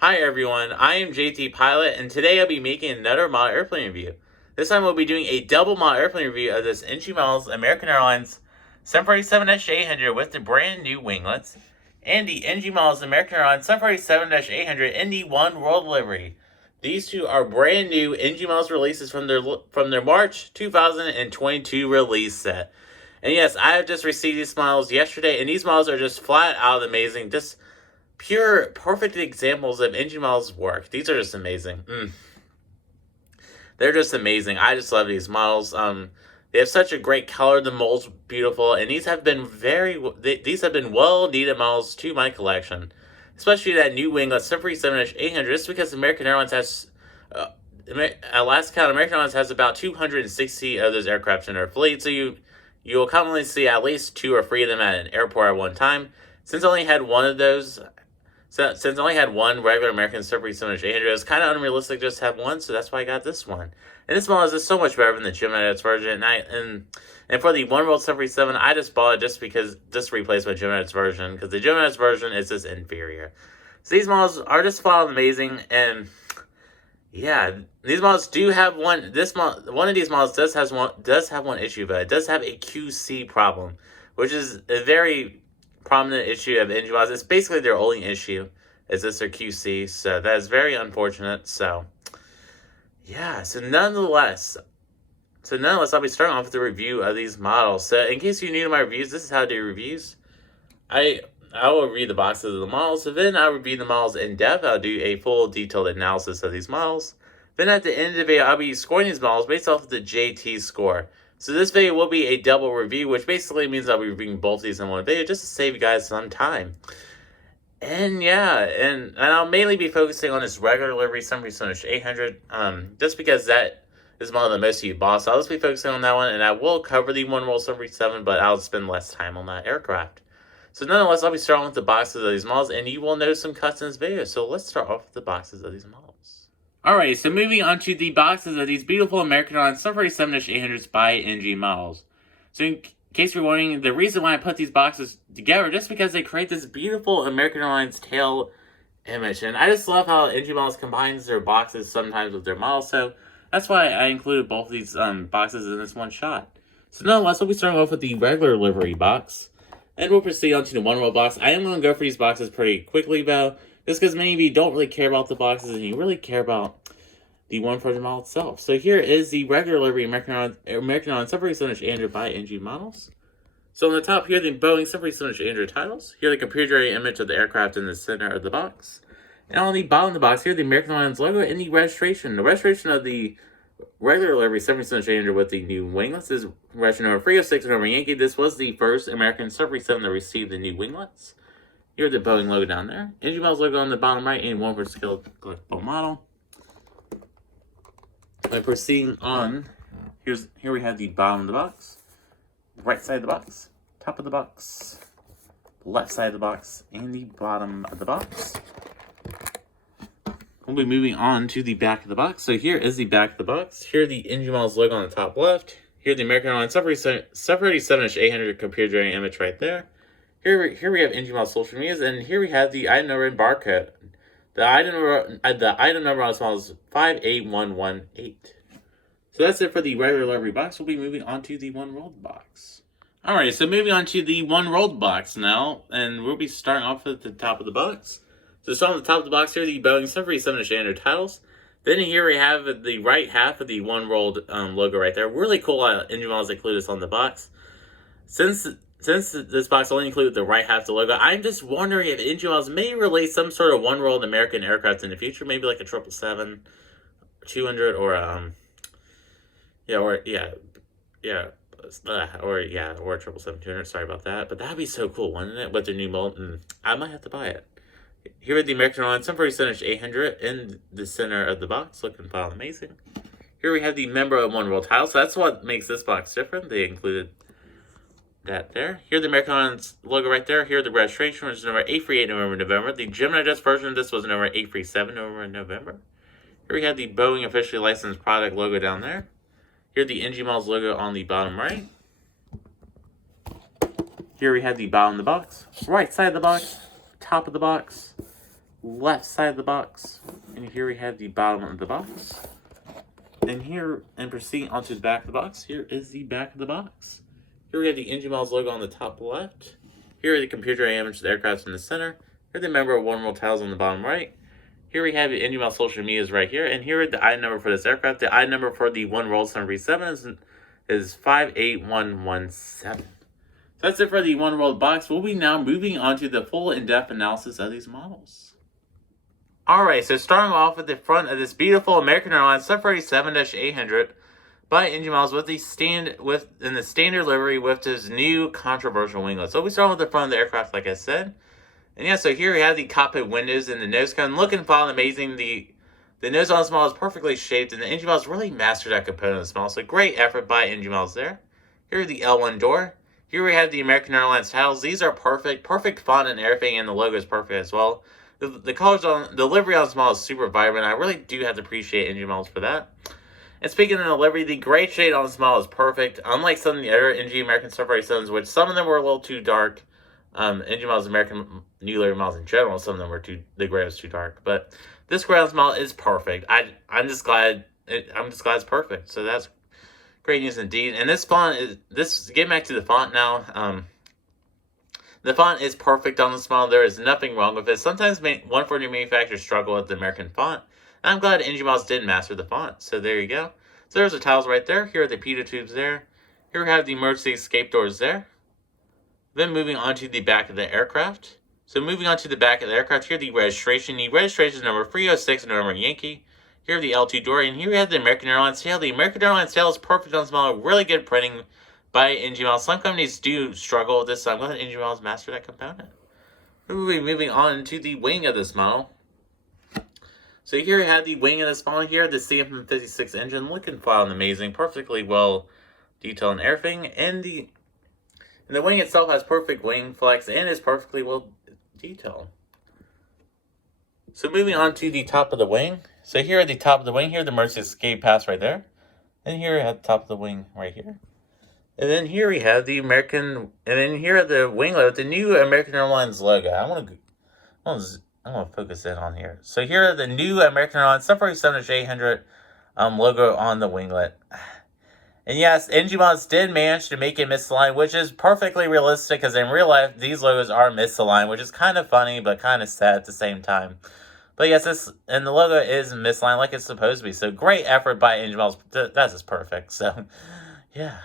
Hi everyone, I am JT Pilot, and today I'll be making another model airplane review. This time we'll be doing a double model airplane review of this NG Models American Airlines 747-800 with the brand new winglets, and the NG Models American Airlines 747-800 in the Oneworld Livery. These two are brand new NG Models releases from their March 2022 release set. And yes, I have just received these models yesterday, and these models are just flat out amazing. Just pure, perfect examples of engine models work. These are just amazing. They're just amazing. I just love these models. They have such a great color. The mold's beautiful, and these have been well needed models to my collection, especially that new winglet 737-800. Just because American Airlines has, at last count, American Airlines has about 260 of those aircraft in their fleet. So you will commonly see at least 2 or 3 of them at an airport at one time. Since I only had one of those, since I only had one regular American 737-800, it was kind of unrealistic just to have one, so that's why I got this one. And this model is just so much better than the Gemini version. And for the Oneworld 737, I just bought it just to replace my Gemini version, because the Gemini version is just inferior. So these models are just flat amazing, and yeah, these models do have one of these models does have one issue, but it does have a QC problem, which is a very prominent issue of engine models. It's basically their only issue, is this their QC, so that is very unfortunate. So yeah, so nonetheless, I'll be starting off with a review of these models. So in case you're new to my reviews, this is how I do reviews. I will read the boxes of the models, so then I'll review the models in depth. I'll do a full detailed analysis of these models. Then at the end of the video, I'll be scoring these models based off of the JT score. So this video will be a double review, which basically means I'll be reviewing both of these in one video just to save you guys some time. And yeah, and I'll mainly be focusing on this regular livery 737-800, just because that is one of the most used bought. So I'll just be focusing on that one, and I will cover the Oneworld 737, but I'll spend less time on that aircraft. So nonetheless, I'll be starting with the boxes of these models, and you will notice some cuts in this video. So let's start off with the boxes of these models. Alright, so moving on to the boxes of these beautiful American Airlines 747-800s by NG models. So in case you're wondering, the reason why I put these boxes together, just because they create this beautiful American Airlines tail image. And I just love how NG models combines their boxes sometimes with their models, so that's why I included both of these boxes in this one shot. So nonetheless, we'll be starting off with the regular livery box, and we'll proceed on to the Oneworld box. I am going to go for these boxes pretty quickly, though, just because many of you don't really care about the boxes, and you really care about the one for the model itself. So here is the regular livery American Airlines 737-800 by NG models. So on the top here, the Boeing 737-800 titles. Here the computer-generated image of the aircraft in the center of the box. And on the bottom of the box here, the American Airlines logo and the registration. The registration of the regular livery 737-800 with the new winglets is registration number 306 and number Yankee. This was the first American 737 to receive the new winglets. Here's the Boeing logo down there. NG Models logo on the bottom right and one per scale collectible model. And proceeding on, here we have the bottom of the box, right side of the box, top of the box, left side of the box, and the bottom of the box. We'll be moving on to the back of the box. So here is the back of the box. Here the NG Models logo on the top left. Here the American Airlines 737-800 computer-generated image right there. Here we have NG Models social medias, and here we have the item number and barcode. The item number on this model is 58118. So that's it for the regular livery box. We'll be moving on to the Oneworld box. Alright, so moving on to the Oneworld box now, and we'll be starting off at the top of the box. So starting on the top of the box here, the Boeing 737-800 titles. Then here we have the right half of the Oneworld logo right there. Really cool NG Models include this on the box. Since this box only included the right half of the logo, I'm just wondering if NG Models may release some sort of Oneworld American aircraft in the future, maybe like a 777, 200, or a 777-200. Sorry about that, but that'd be so cool, wouldn't it? With the new mold, I might have to buy it. Here is the American Airlines 737-800 in the center of the box, looking file amazing. Here we have the member of Oneworld title, so that's what makes this box different. They included that there. Here the American Airlines logo right there. Here the registration, which is number 838 November. The Gemini Jets version of this was number 837 November. Here we have the Boeing officially licensed product logo down there. Here the NG Models logo on the bottom right. Here we have the bottom of the box, right side of the box, top of the box, left side of the box. And here we have the bottom of the box. And here, and proceeding onto the back of the box, here is the back of the box. Here we have the Engine Miles logo on the top left. Here are the computer image of the aircraft in the center. Here are the member of Oneworld tiles on the bottom right. Here we have the Engine Miles social medias right here. And here are the item number for this aircraft. The item number for the Oneworld 737 is 58117. So that's it for the Oneworld box. We'll be now moving on to the full in-depth analysis of these models. Alright, so starting off with the front of this beautiful American Airlines 737-800 by Engine Miles with the standard livery with this new controversial winglet. So we start with the front of the aircraft, like I said. And yeah, so here we have the cockpit windows and the nose cone. Looking fine, amazing. The nose on the small is perfectly shaped, and the Engine Miles really mastered that component of the small. So great effort by Engine Miles there. Here are the L1 door. Here we have the American Airlines titles. These are perfect font and everything, and the logo is perfect as well. The colors on the livery on the small is super vibrant. I really do have to appreciate Engine Miles for that. And speaking of the livery, the gray shade on the small is perfect. Unlike some of the other NG American 737s, which some of them were a little too dark. Engine Miles American new livery models in general, some of them were the gray was too dark. But this gray on the small is perfect. I'm just glad it's perfect. So that's great news indeed. And this font is getting back to the font now. The font is perfect on the small. There is nothing wrong with it. Sometimes 140 manufacturers struggle with the American font. And I'm glad Engine Miles did master the font. So there you go. So there's the tiles right there. Here are the pitot tubes there. Here we have the emergency escape doors there. Then moving on to the back of the aircraft. So moving on to the back of the aircraft, here the registration. The registration is number 306 and number Yankee. Here the L2 door. And here we have the American Airlines tail. The American Airlines tail is perfect on the small. Really good printing by Engine Miles. Some companies do struggle with this, so I'm glad Engine Miles master that component. We'll be moving on to the wing of this model. So here we have the wing of this model here, the CFM56 engine, looking fine and amazing, perfectly well detailed and everything. And the wing itself has perfect wing flex and is perfectly well detailed. So moving on to the top of the wing. So here at the top of the wing, here the emergency escape pass right there. And here at the top of the wing right here. And then here we have the American, and then here at the winglet with the new American Airlines logo. I want to focus in on here. So here are the new American Airlines 737-800 logo on the winglet. And yes, Engine Miles did manage to make it misaligned, which is perfectly realistic because in real life, these logos are misaligned, which is kind of funny, but kind of sad at the same time. But yes, the logo is misaligned like it's supposed to be. So great effort by Engine Miles. That's just perfect. So, yeah.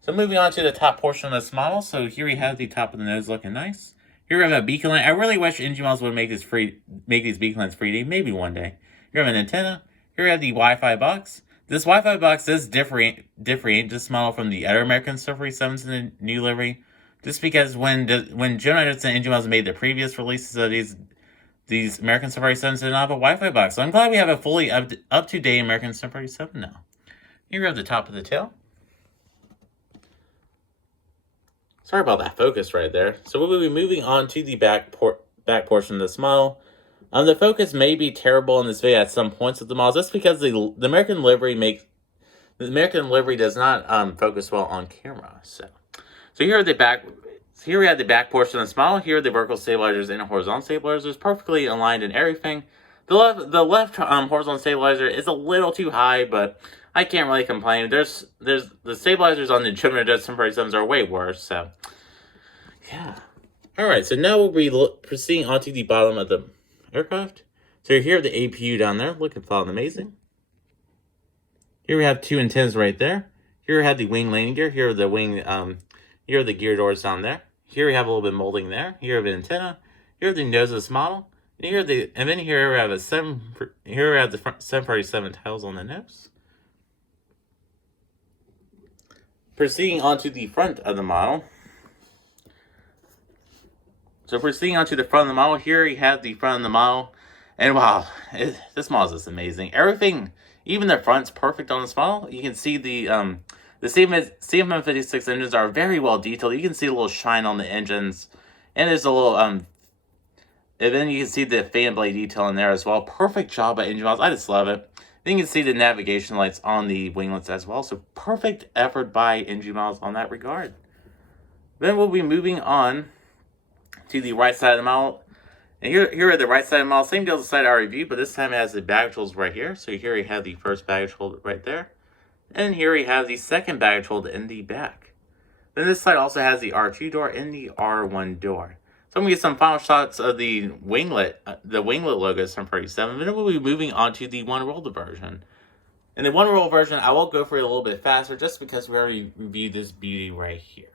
So moving on to the top portion of this model. So here we have the top of the nose looking nice. Here we have a beacon light. I really wish Engine Miles would make these beacon lights 3D. Maybe one day. Here we have an antenna. Here we have the Wi-Fi box. This Wi-Fi box does differentiate this model from the other American 737s in the new livery. Just because when General Edison and Engine Miles made the previous releases of these American 737s did not have a Wi-Fi box. So I'm glad we have a fully up-to-date American 737 now. Here we have the top of the tail. Sorry about that focus right there. So we'll be moving on to the back portion of this model. The focus may be terrible in this video at some points of the model, just because the American livery does not focus well on camera. So here are the back. Here we have the back portion of this model. Here are the vertical stabilizers and horizontal stabilizers, perfectly aligned in everything. The left horizontal stabilizer is a little too high, but I can't really complain. There's the stabilizers on the Gemini Jet 737s are way worse. So yeah. All right. So now we'll be proceeding onto the bottom of the aircraft. So here the APU down there, looking fine and amazing. Here we have two antennas right there. Here we have the wing landing gear. Here are the wing. Here are the gear doors down there. Here we have a little bit of molding there. Here we have an antenna. Here are the nose of this model. And then here we have the 737 tiles on the nose. Proceeding onto the front of the model. So proceeding onto the front of the model, here you have the front of the model. And wow, this model is just amazing. Everything, even the front's perfect on this model. You can see the CFM56 engines are very well detailed. You can see a little shine on the engines. And there's a little, and then you can see the fan blade detail in there as well. Perfect job by Engine Miles. I just love it. Then you can see the navigation lights on the winglets as well. So perfect effort by Engine Miles on that regard. Then we'll be moving on to the right side of the model. And here are the right side of the model. Same deal as the side I reviewed, but this time it has the baggage holds right here. So here we have the first baggage hold right there. And here we have the second baggage hold in the back. Then this side also has the R2 door and the R1 door. So I'm going to get some final shots of the Winglet logo 747. Then we'll be moving on to the Oneworld version. In the Oneworld version, I will go for it a little bit faster just because we already reviewed this beauty right here.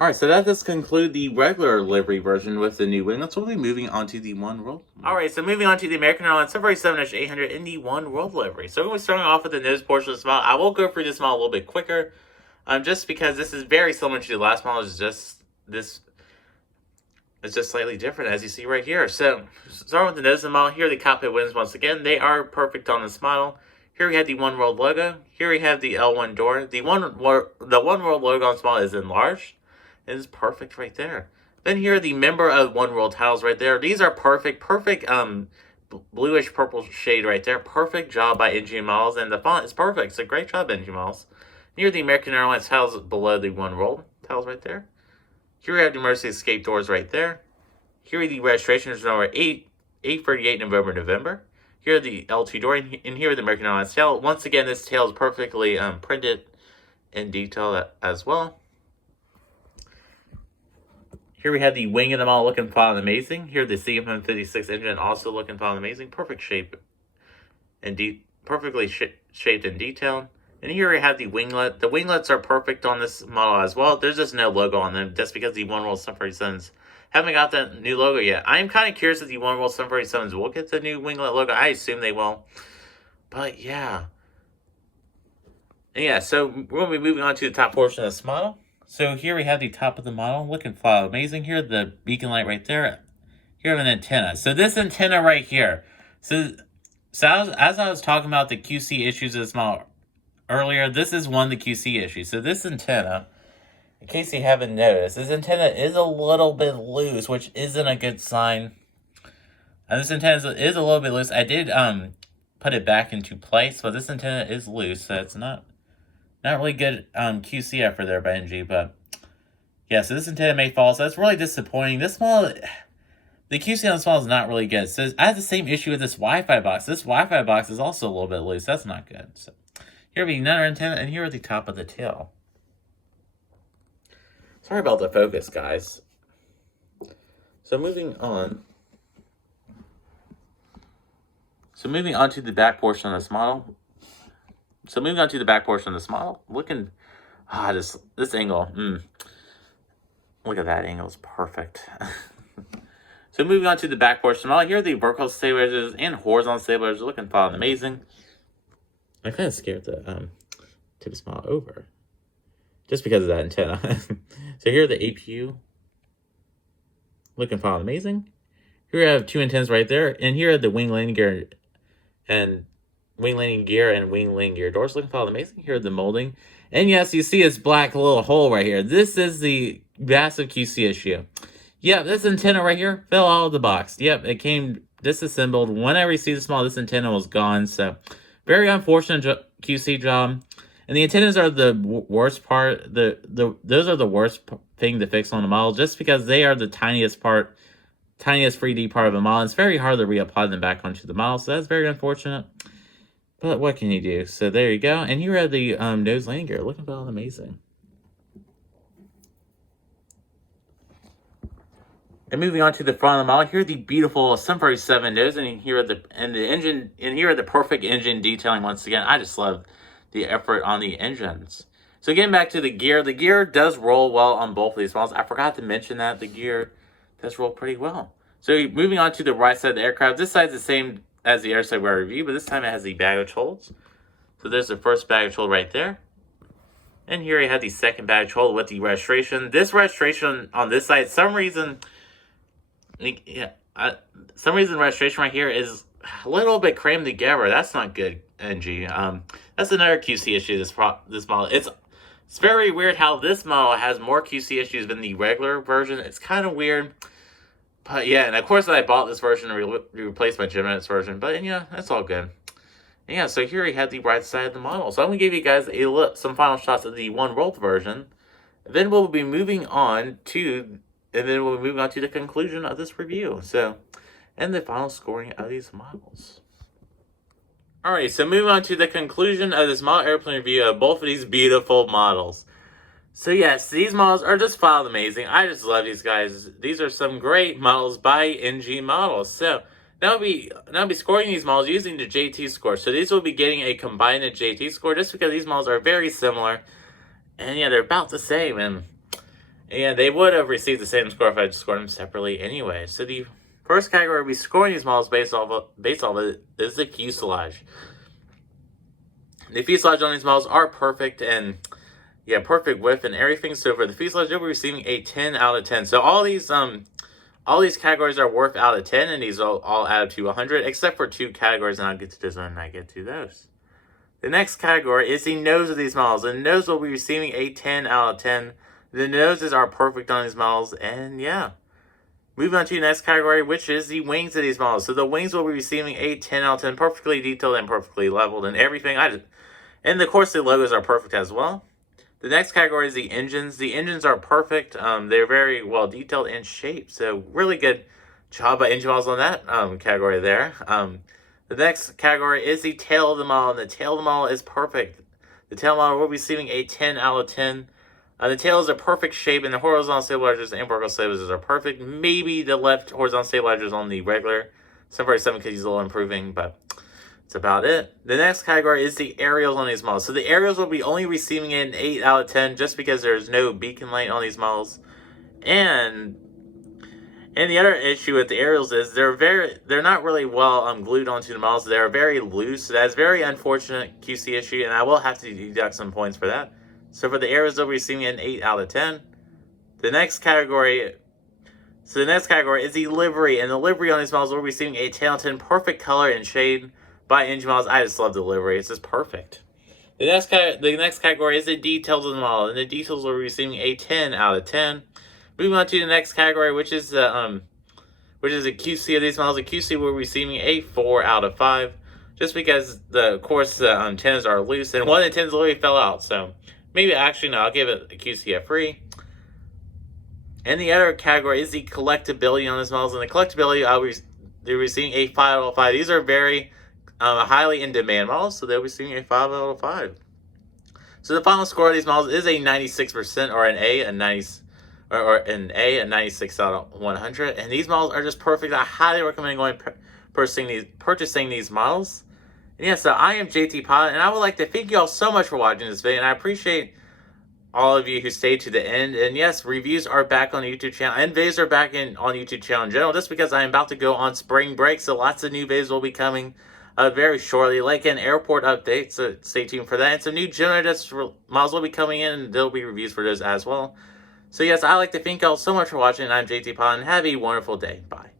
Alright, so that does conclude the regular livery version with the new Winglets. We'll be moving on to the Oneworld. Alright, so moving on to the American Airlines 747-800 in the Oneworld livery. So we're starting off with the nose portion of this model. I will go through this model a little bit quicker, just because this is very similar to the last model. It's just slightly different, as you see right here. So starting with the nose of the model, here are the cockpit windows once again. They are perfect on this model. Here we have the Oneworld logo. Here we have the L1 door. The Oneworld logo on this model is enlarged. It is perfect right there. Then here are the member of Oneworld tiles right there. These are perfect bluish purple shade right there. Perfect job by NG Models, and the font is perfect. It's a great job, NG Models. Here are the American Airlines tiles below the Oneworld tiles right there. Here we have the emergency escape doors right there. Here are the registrations number 838 November. Here are the L2 door, and here are the American Airlines tail. Once again, this tail is perfectly printed in detail as well. Here we have the wing of the model looking fine and amazing. Here the CFM56 engine also looking fine and amazing. Perfect shape and perfectly shaped and detailed. And here we have the winglet. The winglets are perfect on this model as well. There's just no logo on them just because the Oneworld 747s haven't got that new logo yet. I'm kind of curious if the Oneworld 747s will get the new winglet logo. I assume they will. But yeah. And yeah, so we're going to be moving on to the top portion of this model. So here we have the top of the model, looking fine, amazing. Here, the beacon light right there. Here, an antenna. So this antenna right here. So as I was talking about the QC issues of this model earlier, this is one of the QC issues. So this antenna, in case you haven't noticed, this antenna is a little bit loose, which isn't a good sign. And this antenna is a little bit loose. I did put it back into place, but this antenna is loose, so it's not really good QC effort there by NG, but yeah, so this antenna may fall, so that's really disappointing. This model, the QC on this model is not really good. So I have the same issue with this Wi-Fi box. This Wi-Fi box is also a little bit loose. That's not good. So here we have another antenna, and here at the top of the tail. Sorry about the focus, guys. So moving on. So moving on to the back portion of this model. Looking, this angle, look at that angle, it's perfect. So moving on to the back portion of the model, here are the vertical stabilizers and horizontal stabilizers, looking fine and amazing. I'm kind of scared to tip this model over, just because of that antenna. So here are the APU, looking fine and amazing. Here we have two antennas right there, and here are the wing landing gear and wing landing gear doors, looking fine and amazing. Here are the molding, and yes, you see this black little hole right here. This is the massive QC issue. Yep, this antenna right here fell out of the box. Yep, it came disassembled. When I received this model, this antenna was gone. So very unfortunate QC job. And the antennas are the worst part. Those are the worst thing to fix on the model, just because they are the tiniest 3D part of the model. It's very hard to reapply them back onto the model, so that's very unfortunate. But what can you do? So there you go. And here are the nose landing gear. Looking fine amazing. And moving on to the front of the model, here are the beautiful 747 nose, and here are the engine, and here are the perfect engine detailing once again. I just love the effort on the engines. So getting back to the gear does roll well on both of these models. I forgot to mention that the gear does roll pretty well. So moving on to the right side of the aircraft, this side's the same as the air side where I reviewed, but this time it has the baggage holds. So there's the first baggage hold right there. And here you have the second baggage hold with the registration. This registration on this side, some reason registration right here is a little bit crammed together. That's not good, NG. That's another QC issue, this model. It's very weird how this model has more QC issues than the regular version. It's kind of weird. But yeah, and of course I bought this version to replace my Gemini's version. But yeah, that's all good. And yeah, so here we have the right side of the model. So I'm going to give you guys some final shots of the Oneworld version. Then we'll be moving on to the conclusion of this review. So, and the final scoring of these models. Alright, so moving on to the conclusion of this model airplane review of both of these beautiful models. So yes, these models are just flat amazing. I just love these guys. These are some great models by NG Models. So now I'll be scoring these models using the JT score. So these will be getting a combined JT score just because these models are very similar. And yeah, they're about the same. And yeah, they would have received the same score if I just scored them separately anyway. So the first category we'll be scoring these models based off of is the fuselage. The fuselage on these models are perfect and yeah, perfect width and everything. So for the fuselage, you'll be receiving a 10 out of 10. So all these categories are worth out of 10, and these all add up to 100, except for two categories, and I'll get to this when I get to those. The next category is the nose of these models. The nose will be receiving a 10 out of 10. The noses are perfect on these models, and yeah. Moving on to the next category, which is the wings of these models. So the wings will be receiving a 10 out of 10, perfectly detailed and perfectly leveled and everything. And of course, the logos are perfect as well. The next category is the engines. The engines are perfect. They're very well detailed and shaped. So really good job by engine models on that category there. The next category is the tail of the model. And the tail of the model is perfect. The tail model will be receiving a 10 out of 10. The tail is a perfect shape, and the horizontal stabilizers and vertical stabilizers are perfect. Maybe the left horizontal stabilizers on the regular 747 could use a little improving, but that's about it. The next category is the aerials on these models. So the aerials will be only receiving an 8 out of 10 just because there's no beacon light on these models. And the other issue with the aerials is they're not really well glued onto the models. They're very loose. That's a very unfortunate QC issue, and I will have to deduct some points for that. So for the aerials, they'll be receiving an 8 out of 10. The next category is the livery, and the livery on these models will be receiving a 10 out of 10, perfect color and shade by NG Models. I just love the livery. It's just perfect. The next category is the details of the model, and the details will be receiving a 10 out of 10. Moving on to the next category, which is the QC of these models. The QC will be receiving a 4 out of 5, just because the antennas are loose, and one of the antennas literally fell out. So maybe actually no, I'll give it a QC a 3. And the other category is the collectability on these models, and the collectability they're receiving a 5 out of 5. These are very highly in demand models, so they'll be receiving a 5 out of 5. So the final score of these models is a 96%, or an A, a 96 out of 100. And these models are just perfect. I highly recommend purchasing these models. And yeah, so I am JT Pilot, and I would like to thank you all so much for watching this video, and I appreciate all of you who stayed to the end. And yes, reviews are back on the YouTube channel, and videos are back on YouTube channel in general, just because I am about to go on spring break, so lots of new videos will be coming very shortly, like an airport update, so stay tuned for that. And some new General Jets models will be coming in, and there'll be reviews for those as well. So yes, I'd like to thank you all so much for watching, and I'm JT Pilot, and have a wonderful day. Bye.